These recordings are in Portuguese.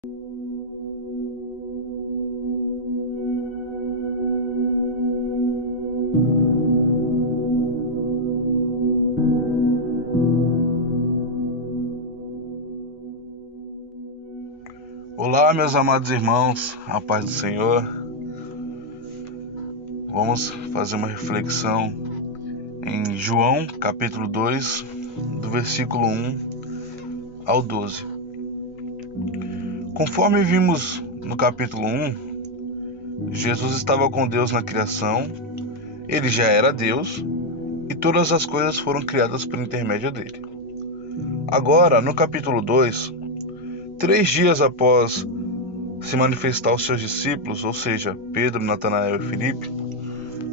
Olá, meus amados irmãos, a paz do Senhor. Vamos fazer uma reflexão em João, capítulo 2, do versículo 1 ao 12. Conforme vimos no capítulo 1, Jesus estava com Deus na criação, ele já era Deus e todas as coisas foram criadas por intermédio dele. Agora, no capítulo 2, 3 dias após se manifestar aos seus discípulos, ou seja, Pedro, Natanael e Filipe,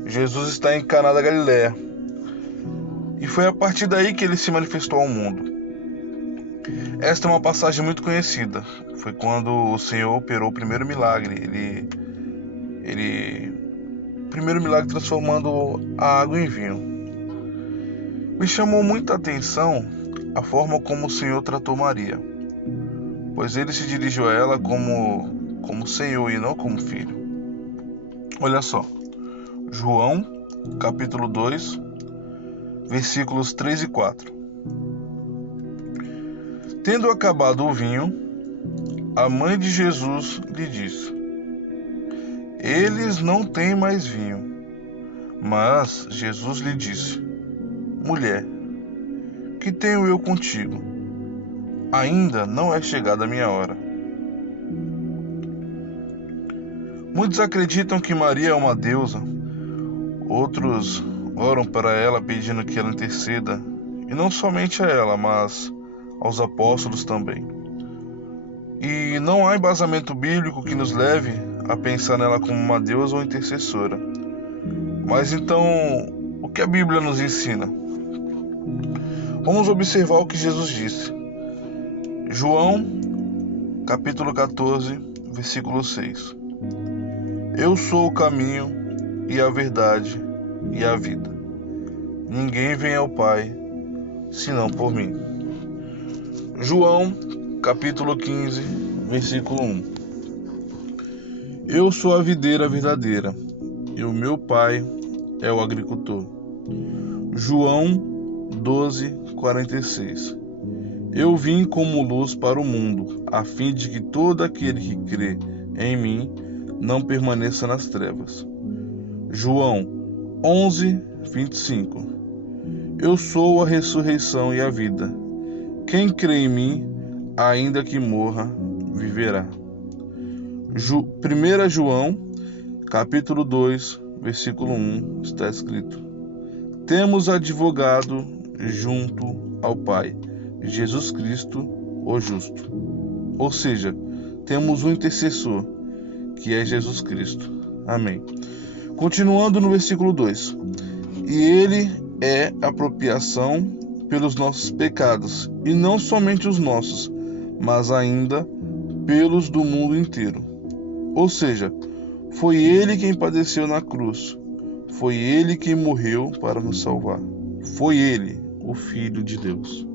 Jesus está em Caná da Galileia. E foi a partir daí que ele se manifestou ao mundo. Esta é uma passagem muito conhecida. Foi quando o Senhor operou o primeiro milagre. O primeiro milagre transformando a água em vinho. Me chamou muita atenção a forma como o Senhor tratou Maria, pois ele se dirigiu a ela como Senhor e não como filho. Olha só, João, capítulo 2, versículos 3 e 4. Tendo acabado o vinho, a mãe de Jesus lhe disse: Eles não têm mais vinho. Mas Jesus lhe disse: Mulher, que tenho eu contigo? Ainda não é chegada a minha hora. Muitos acreditam que Maria é uma deusa. Outros oram para ela pedindo que ela interceda, e não somente a ela, mas aos apóstolos também. E não há embasamento bíblico que nos leve a pensar nela como uma deusa ou intercessora. Mas então, o que a Bíblia nos ensina? Vamos observar o que Jesus disse. João, capítulo 14, versículo 6. Eu sou o caminho e a verdade e a vida. Ninguém vem ao Pai senão por mim. João, capítulo 15, versículo 1. Eu sou a videira verdadeira e o meu Pai é o agricultor. João 12, 46. Eu vim como luz para o mundo, a fim de que todo aquele que crê em mim não permaneça nas trevas. João 11, 25. Eu sou a ressurreição e a vida. Quem crê em mim, ainda que morra, viverá. 1 João, capítulo 2, versículo 1, está escrito: Temos advogado junto ao Pai, Jesus Cristo, o justo. Ou seja, temos um intercessor, que é Jesus Cristo. Amém. Continuando no versículo 2. E ele é a propiciação pelos nossos pecados, e não somente os nossos, mas ainda pelos do mundo inteiro. Ou seja, foi ele quem padeceu na cruz. Foi ele quem morreu para nos salvar. Foi ele, o Filho de Deus.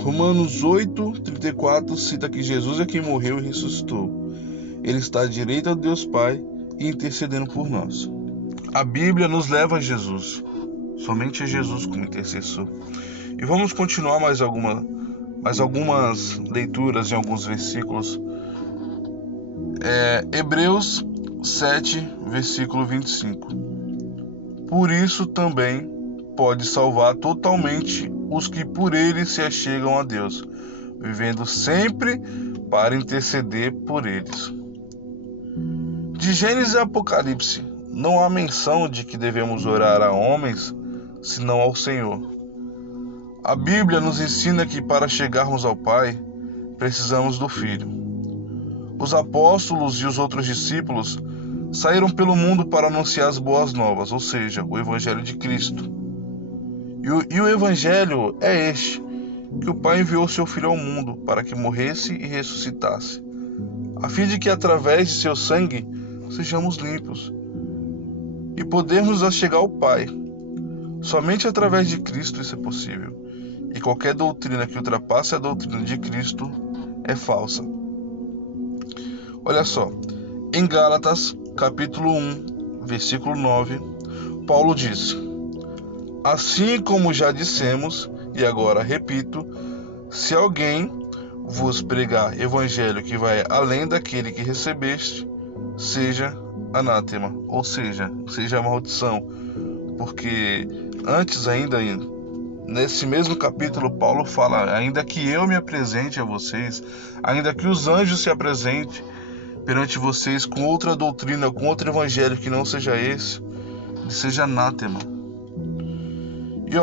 Romanos 8:34 cita que Jesus é quem morreu e ressuscitou. Ele está à direita do Deus Pai e intercedendo por nós. A Bíblia nos leva a Jesus. Somente a Jesus como intercessor. E vamos continuar mais algumas leituras em alguns versículos. Hebreus 7, versículo 25. Por isso também pode salvar totalmente os que por ele se achegam a Deus, vivendo sempre para interceder por eles. De Gênesis e Apocalipse, não há menção de que devemos orar a homens, senão ao Senhor. A Bíblia nos ensina que para chegarmos ao Pai, precisamos do Filho. Os apóstolos e os outros discípulos saíram pelo mundo para anunciar as boas novas, ou seja, o Evangelho de Cristo. E o Evangelho é este, que o Pai enviou seu Filho ao mundo para que morresse e ressuscitasse, a fim de que através de seu sangue sejamos limpos e podermos chegar ao Pai. Somente através de Cristo isso é possível, e qualquer doutrina que ultrapasse a doutrina de Cristo é falsa. Olha só, em Gálatas, capítulo 1, versículo 9, Paulo diz: assim como já dissemos, e agora repito, se alguém vos pregar evangelho que vai além daquele que recebeste, seja anátema, ou seja maldição, porque antes ainda, nesse mesmo capítulo, Paulo fala: ainda que eu me apresente a vocês, ainda que os anjos se apresentem perante vocês com outra doutrina, com outro evangelho que não seja esse, seja anátema. E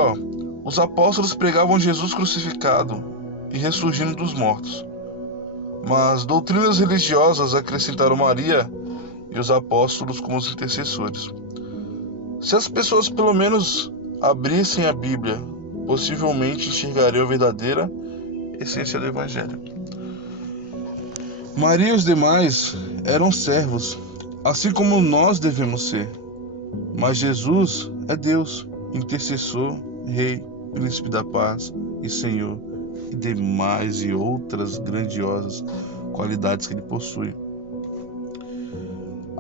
os apóstolos pregavam Jesus crucificado e ressurgindo dos mortos, mas doutrinas religiosas acrescentaram Maria e os apóstolos como os intercessores. Se as pessoas pelo menos abrissem a Bíblia, possivelmente enxergariam a verdadeira essência do Evangelho. Maria e os demais eram servos, assim como nós devemos ser. Mas Jesus é Deus, intercessor, Rei, Príncipe da Paz e Senhor, e demais e outras grandiosas qualidades que Ele possui.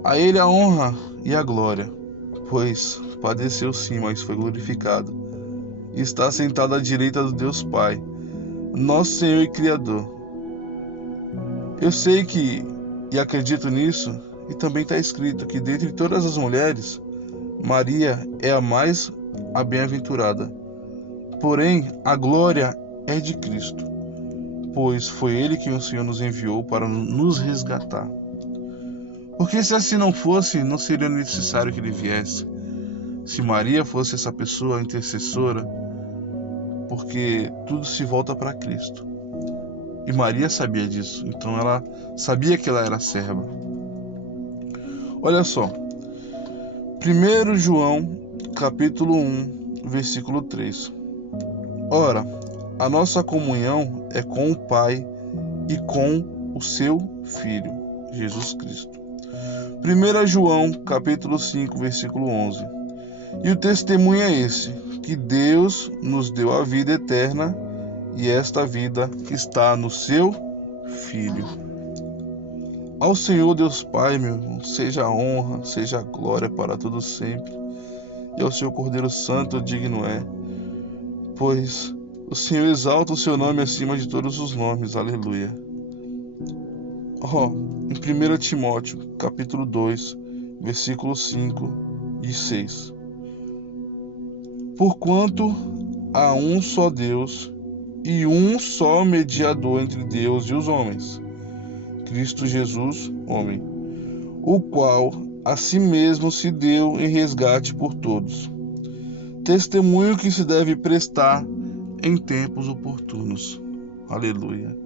A Ele a honra e a glória, pois padeceu sim, mas foi glorificado, e está sentado à direita do Deus Pai, nosso Senhor e Criador. Eu sei que, e acredito nisso, e também está escrito que dentre todas as mulheres, Maria é a bem-aventurada. Porém, a glória é de Cristo, pois foi Ele quem o Senhor nos enviou para nos resgatar. Porque se assim não fosse, não seria necessário que Ele viesse. Se Maria fosse essa pessoa intercessora, porque tudo se volta para Cristo. E Maria sabia disso, então ela sabia que ela era serva. Olha só, 1 João, capítulo 1, versículo 3. Ora, a nossa comunhão é com o Pai e com o seu Filho, Jesus Cristo. 1 João, capítulo 5, versículo 11. E o testemunho é esse, que Deus nos deu a vida eterna, e esta vida está no seu Filho. Ao Senhor Deus Pai, meu irmão, seja a honra, seja a glória para todos sempre. E ao seu Cordeiro Santo digno é, pois o Senhor exalta o seu nome acima de todos os nomes. Aleluia. Em 1 Timóteo, capítulo 2, versículos 5 e 6. Porquanto há um só Deus e um só mediador entre Deus e os homens, Cristo Jesus, homem, o qual a si mesmo se deu em resgate por todos. Testemunho que se deve prestar em tempos oportunos. Aleluia.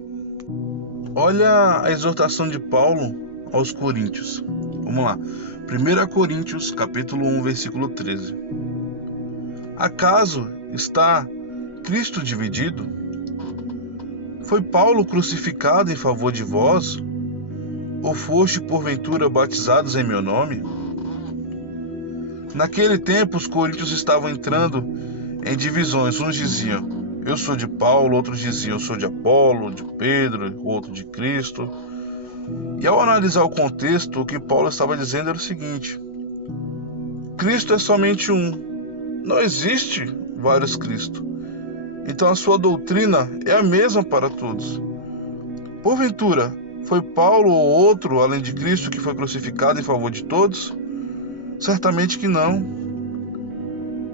Olha a exortação de Paulo aos Coríntios. Vamos lá. 1 Coríntios, capítulo 1, versículo 13. Acaso está Cristo dividido? Foi Paulo crucificado em favor de vós? Ou foste porventura batizados em meu nome? Naquele tempo os coríntios estavam entrando em divisões. Uns diziam: eu sou de Paulo, outros diziam: eu sou de Apolo, de Pedro, outro de Cristo. E ao analisar o contexto, o que Paulo estava dizendo era o seguinte: Cristo é somente um. Não existe vários Cristo. Então a sua doutrina é a mesma para todos. Porventura, foi Paulo ou outro, além de Cristo, que foi crucificado em favor de todos? Certamente que não.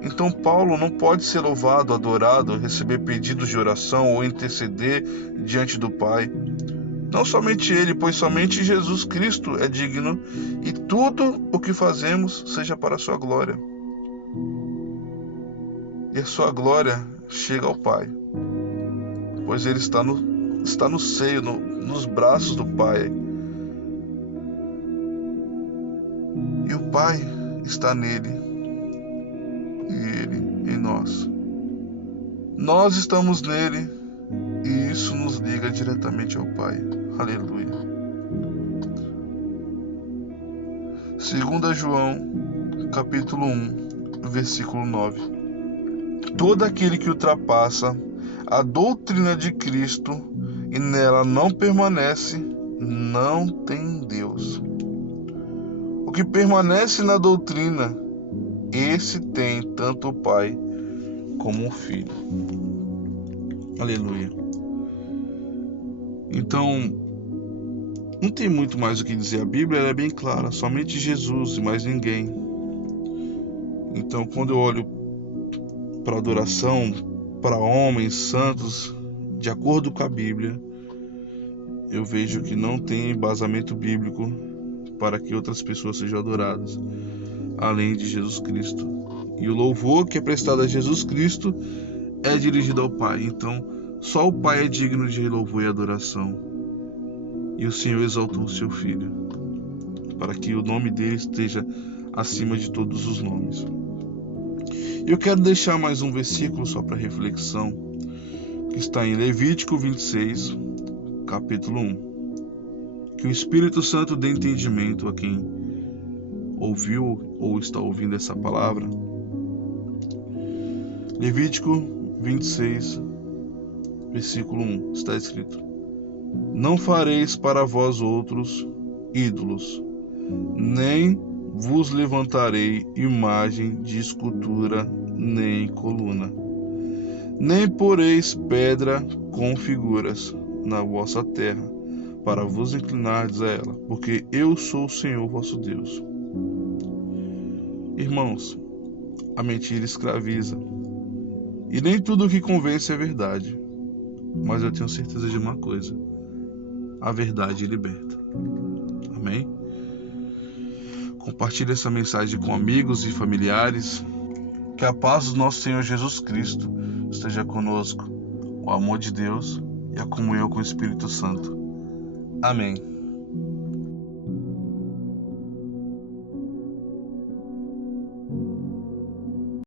Então Paulo não pode ser louvado, adorado, receber pedidos de oração ou interceder diante do Pai. Não somente ele, pois somente Jesus Cristo é digno, e tudo o que fazemos seja para a sua glória. E a sua glória chega ao Pai, pois ele está no seio, nos braços do Pai. E o Pai está nele, e ele em nós. Nós estamos nele, e isso nos liga diretamente ao Pai. Aleluia. 2 João, capítulo 1, versículo 9. Todo aquele que ultrapassa a doutrina de Cristo e nela não permanece, não tem Deus. O que permanece na doutrina, esse tem tanto o Pai como o Filho. Aleluia. Então, não tem muito mais o que dizer. A Bíblia é bem clara, somente Jesus e mais ninguém. Então, quando eu olho para adoração, para homens santos, de acordo com a Bíblia, eu vejo que não tem embasamento bíblico para que outras pessoas sejam adoradas, além de Jesus Cristo. E o louvor que é prestado a Jesus Cristo é dirigido ao Pai. Então, só o Pai é digno de louvor e adoração. E o Senhor exaltou o seu Filho, para que o nome dele esteja acima de todos os nomes. Eu quero deixar mais um versículo só para reflexão, que está em Levítico 26, capítulo 1. Que o Espírito Santo dê entendimento a quem ouviu ou está ouvindo essa palavra. Levítico 26, versículo 1, está escrito: Não fareis para vós outros ídolos, nem vos levantarei imagem de escultura, nem coluna, nem poreis pedra com figuras na vossa terra, para vos inclinardes a ela, porque eu sou o Senhor vosso Deus. Irmãos, a mentira escraviza, e nem tudo o que convence é verdade, mas eu tenho certeza de uma coisa: a verdade liberta. Amém? Compartilhe essa mensagem com amigos e familiares. Que a paz do nosso Senhor Jesus Cristo esteja conosco, o amor de Deus e a comunhão com o Espírito Santo. Amém.